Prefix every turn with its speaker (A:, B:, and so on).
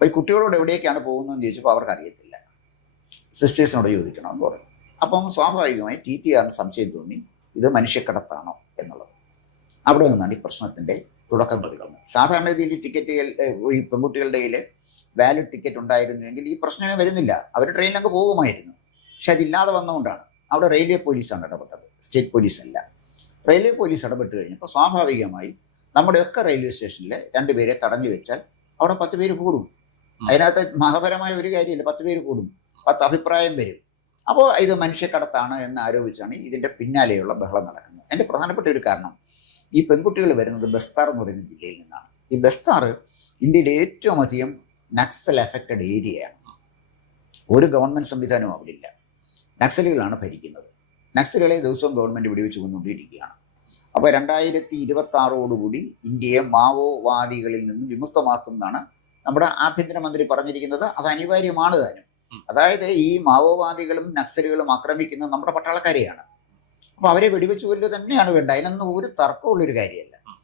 A: അപ്പോൾ ഈ കുട്ടികളോട് എവിടേക്കാണ് പോകുന്നതെന്ന് ചോദിച്ചപ്പോൾ അവർക്ക് അറിയത്തില്ല സിസ്റ്റേഴ്സിനോട് ചോദിക്കണമെന്ന് പറഞ്ഞു. അപ്പം സ്വാഭാവികമായി ടി ടി ആറിന് സംശയം തോന്നി ഇത് മനുഷ്യക്കടത്താണോ എന്നുള്ളത്. അവിടെ നിന്നാണ് ഈ പ്രശ്നത്തിന്റെ തുടക്കം കുറിക്കുന്നത് സാധാരണഗതിയിൽ ടിക്കറ്റുകൾ ഈ പെൺകുട്ടികളുടെ കയ്യിൽ വാലിഡ് ടിക്കറ്റ് ഉണ്ടായിരുന്നുവെങ്കിൽ ഈ പ്രശ്നമേ വരുന്നില്ല. അവർ ട്രെയിനിലങ്ങ് പോകുമായിരുന്നു. പക്ഷെ അതില്ലാതെ വന്നുകൊണ്ടാണ് അവിടെ റെയിൽവേ പോലീസാണ് ഇടപെട്ടത്. സ്റ്റേറ്റ് പോലീസ് അല്ല റെയിൽവേ പോലീസ് ഇടപെട്ട് കഴിഞ്ഞപ്പോൾ സ്വാഭാവികമായി നമ്മുടെയൊക്കെ റെയിൽവേ സ്റ്റേഷനിൽ രണ്ടുപേരെ തടഞ്ഞു വെച്ചാൽ അവിടെ പത്ത് പേര് കൂടും. അതിനകത്ത് മതപരമായ ഒരു കാര്യമില്ല. പത്ത് പേര് കൂടും. പത്ത് അഭിപ്രായം വരും. അപ്പോൾ ഇത് മനുഷ്യക്കടത്താണ് എന്ന് ആരോപിച്ചാണ് ഇതിന്റെ പിന്നാലെയുള്ള ബഹളം നടക്കുന്നത്. എന്റെ പ്രധാനപ്പെട്ട ഒരു കാരണം ഈ പെൺകുട്ടികൾ വരുന്നത് ബസ്താർ എന്ന് പറയുന്ന ജില്ലയിൽ നിന്നാണ്. ഈ ബസ്താർ ഇന്ത്യയിലെ ഏറ്റവും അധികം നക്സൽ എഫക്റ്റഡ് ഏരിയയാണ്. ഒരു ഗവൺമെന്റ് സംവിധാനവും അവിടെ ഇല്ല നക്സലുകളാണ് ഭരിക്കുന്നത്. നക്സലുകളെ ദിവസവും ഗവൺമെന്റ് വെടിവെച്ച് കൊന്നുകൊണ്ടിരിക്കുകയാണ് അപ്പോൾ രണ്ടായിരത്തി ഇരുപത്തി ആറോടുകൂടി ഇന്ത്യയെ മാവോവാദികളിൽ നിന്ന് വിമുക്തമാക്കും എന്നാണ് നമ്മുടെ ആഭ്യന്തരമന്ത്രി പറഞ്ഞിരിക്കുന്നത് അത് അനിവാര്യമാണ് താനും. അതായത് ഈ മാവോവാദികളും നക്സലുകളും ആക്രമിക്കുന്നത് നമ്മുടെ പട്ടാളക്കാരെയാണ്. അപ്പോൾ അവരെ വെടിവെച്ചു കൊല്ലുക തന്നെയാണ് വേണ്ട അതിനൊന്നും ഒരു തർക്കമുള്ളൊരു കാര്യമല്ല.